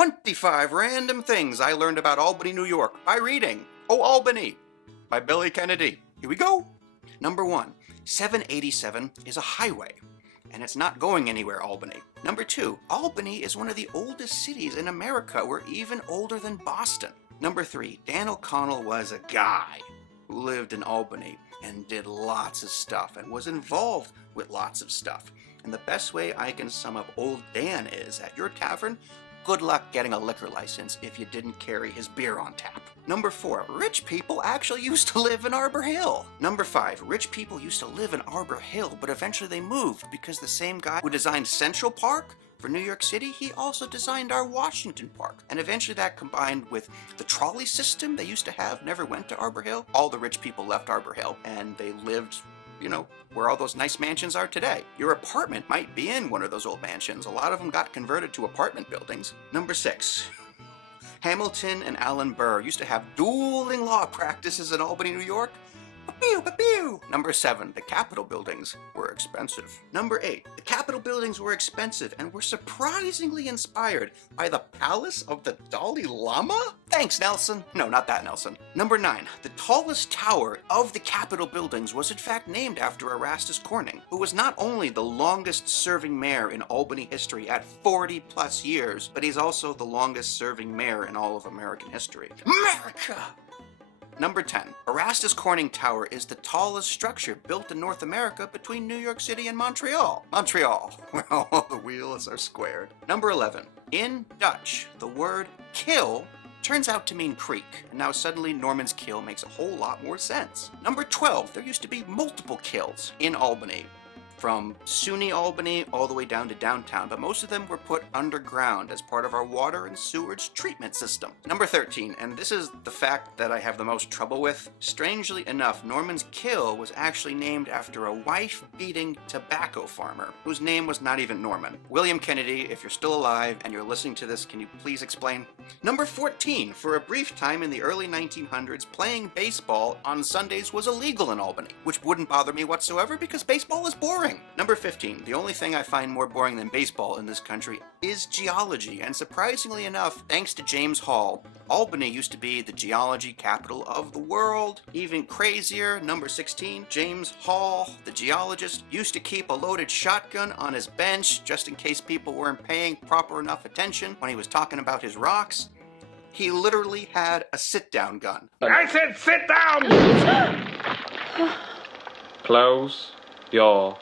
25 random things I learned about Albany, New York by reading O Albany by Billy Kennedy. Here we go. Number 1, 787 is a highway, and it's not going anywhere, Albany. Number 2, Albany is one of the oldest cities in America. We're even older than Boston. Number 3, Dan O'Connell was a guy who lived in Albany and did lots of stuff and was involved with lots of stuff. And the best way I can sum up Old Dan is, at your tavern, good luck getting a liquor license if you didn't carry his beer on tap. Number 4, rich people actually used to live in Arbor Hill. Number 5, rich people used to live in Arbor Hill, but eventually they moved because the same guy who designed Central Park for New York City, he also designed our Washington Park. And eventually that combined with the trolley system they used to have, never went to Arbor Hill. All the rich people left Arbor Hill and they lived, where all those nice mansions are today. Your apartment might be in one of those old mansions. A lot of them got converted to apartment buildings. Number 6, Hamilton and Alan Burr used to have dueling law practices in Albany, New York. Ba-pew, ba-pew. Number 7, the Capitol buildings were expensive. Number 8, the Capitol buildings were expensive and were surprisingly inspired by the Palace of the Dalai Lama? Thanks, Nelson. No, not that Nelson. Number 9, the tallest tower of the Capitol buildings was in fact named after Erastus Corning, who was not only the longest serving mayor in Albany history at 40 plus years, but he's also the longest serving mayor in all of American history. America! Number 10, Erastus Corning Tower is the tallest structure built in North America between New York City and Montreal. Montreal, where all the wheels are squared. Number 11, in Dutch, the word kill turns out to mean creek, and now suddenly Norman's Kill makes a whole lot more sense. Number 12, there used to be multiple kills in Albany, from SUNY Albany all the way down to downtown, but most of them were put underground as part of our water and sewage treatment system. Number 13, and this is the fact that I have the most trouble with, strangely enough, Norman's Kill was actually named after a wife-beating tobacco farmer, whose name was not even Norman. William Kennedy, if you're still alive and you're listening to this, can you please explain? Number 14, for a brief time in the early 1900s, playing baseball on Sundays was illegal in Albany, which wouldn't bother me whatsoever because baseball is boring. Number 15, the only thing I find more boring than baseball in this country is geology, and surprisingly enough, thanks to James Hall, Albany used to be the geology capital of the world. Even crazier, number 16, James Hall, the geologist, used to keep a loaded shotgun on his bench just in case people weren't paying proper enough attention when he was talking about his rocks. He literally had a sit-down gun. I said sit down! Close your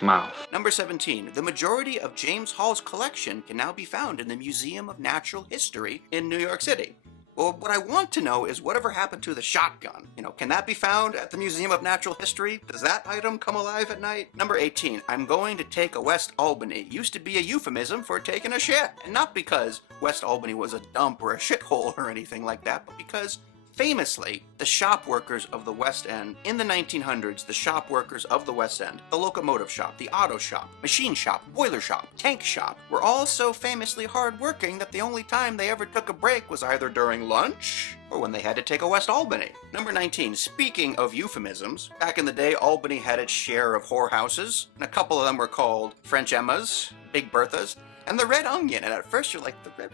mouth. Number 17, the majority of James Hall's collection can now be found in the Museum of Natural History in New York City. Well, what I want to know is whatever happened to the shotgun? Can that be found at the Museum of Natural History? Does that item come alive at night? Number 18, I'm going to take a West Albany used to be a euphemism for taking a shit. And not because West Albany was a dump or a shithole or anything like that, but because famously, the shop workers of the West End, in the 1900s, the shop workers of the West End, the locomotive shop, the auto shop, machine shop, boiler shop, tank shop, were all so famously hard-working that the only time they ever took a break was either during lunch or when they had to take a West Albany. Number 19, speaking of euphemisms, back in the day, Albany had its share of whorehouses, and a couple of them were called French Emmas, Big Berthas, and the Red Onion, and at first you're like, the Red...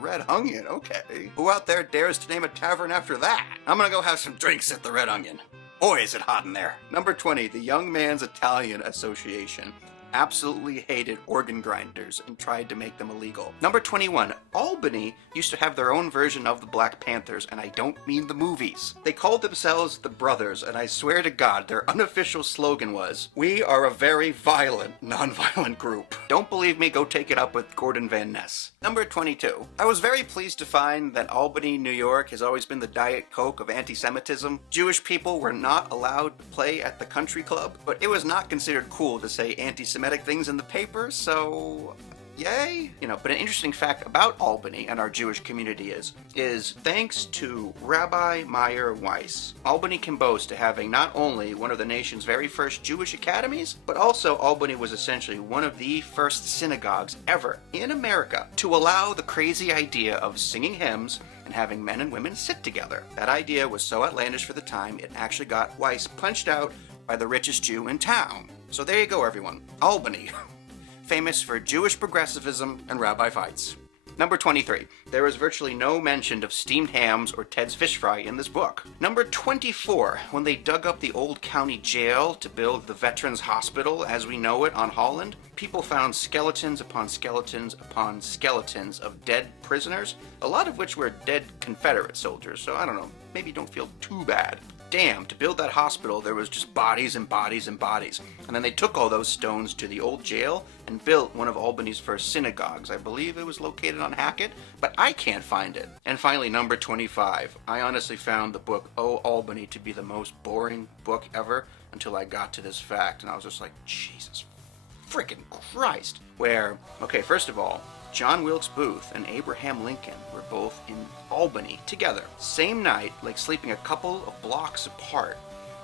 Red Onion, okay. Who out there dares to name a tavern after that? I'm gonna go have some drinks at the Red Onion. Boy, is it hot in there. Number 20, the Young Man's Italian Association absolutely hated organ grinders and tried to make them illegal. Number 21, Albany used to have their own version of the Black Panthers, and I don't mean the movies. They called themselves the Brothers, and I swear to God, their unofficial slogan was, "We are a very violent, non-violent group." Don't believe me? Go take it up with Gordon Van Ness. Number 22, I was very pleased to find that Albany, New York has always been the Diet Coke of anti-Semitism. Jewish people were not allowed to play at the country club, but it was not considered cool to say anti-Semitic things in the paper, so yay. But an interesting fact about Albany and our Jewish community is thanks to Rabbi Meyer Weiss, Albany can boast to having not only one of the nation's very first Jewish academies, but also Albany was essentially one of the first synagogues ever in America to allow the crazy idea of singing hymns and having men and women sit together. That idea was so outlandish for the time, it actually got Weiss punched out by the richest Jew in town. So there you go, everyone. Albany. famous for Jewish progressivism and rabbi fights. Number 23. There is virtually no mention of steamed hams or Ted's fish fry in this book. Number 24. When they dug up the old county jail to build the Veterans Hospital as we know it on Holland, people found skeletons upon skeletons upon skeletons of dead prisoners, a lot of which were dead Confederate soldiers, so I don't know, maybe don't feel too bad. Damn, to build that hospital, there was just bodies and bodies and bodies. And then they took all those stones to the old jail and built one of Albany's first synagogues. I believe it was located on Hackett, but I can't find it. And finally, number 25. I honestly found the book O Albany to be the most boring book ever until I got to this fact, and I was just like, Jesus freaking Christ. Where, okay, first of all, John Wilkes Booth and Abraham Lincoln were both in Albany together. Same night, like sleeping a couple of blocks apart,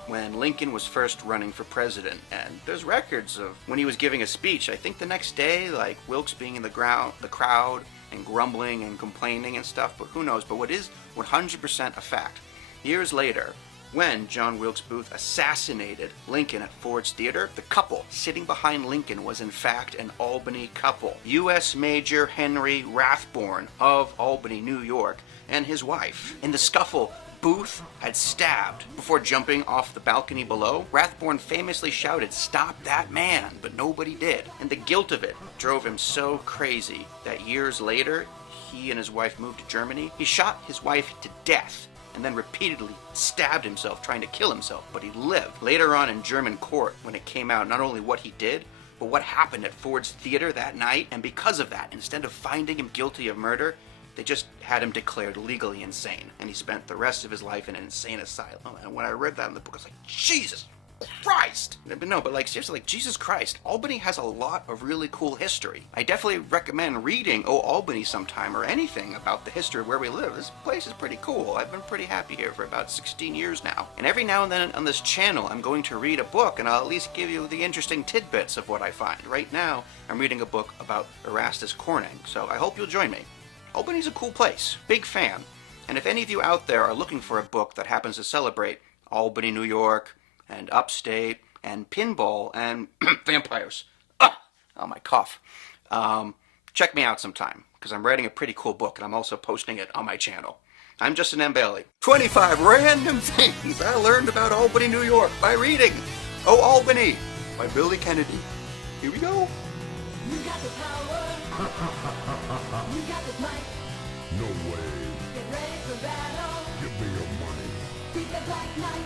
when Lincoln was first running for president. And there's records of when he was giving a speech, I think the next day, like Wilkes being in the crowd and grumbling and complaining and stuff, but who knows. But what is 100% a fact, years later, when John Wilkes Booth assassinated Lincoln at Ford's Theater, the couple sitting behind Lincoln was in fact an Albany couple. U.S. Major Henry Rathbone of Albany, New York, and his wife. In the scuffle Booth had stabbed before jumping off the balcony below, Rathbone famously shouted, "Stop that man," but nobody did. And the guilt of it drove him so crazy that years later, he and his wife moved to Germany. He shot his wife to death and then repeatedly stabbed himself trying to kill himself, but he lived. Later on in German court, when it came out not only what he did, but what happened at Ford's Theater that night, and because of that, instead of finding him guilty of murder, they just had him declared legally insane, and he spent the rest of his life in an insane asylum. And when I read that in the book, I was like, Jesus Christ! But like seriously, like Jesus Christ, Albany has a lot of really cool history. I definitely recommend reading O Albany sometime, or anything about the history of where we live. This place is pretty cool. I've been pretty happy here for about 16 years now. And every now and then on this channel, I'm going to read a book, and I'll at least give you the interesting tidbits of what I find. Right now, I'm reading a book about Erastus Corning, so I hope you'll join me. Albany's a cool place. Big fan. And if any of you out there are looking for a book that happens to celebrate Albany, New York, and upstate, and pinball, and vampires. Oh, my cough. Check me out sometime, because I'm writing a pretty cool book, and I'm also posting it on my channel. I'm Justin M. Bailey. 25 random things I learned about Albany, New York by reading O Albany by Billy Kennedy. Here we go. You got the power. You got the might. No way. Get ready for battle. Give me your money. Beat the Black Knight.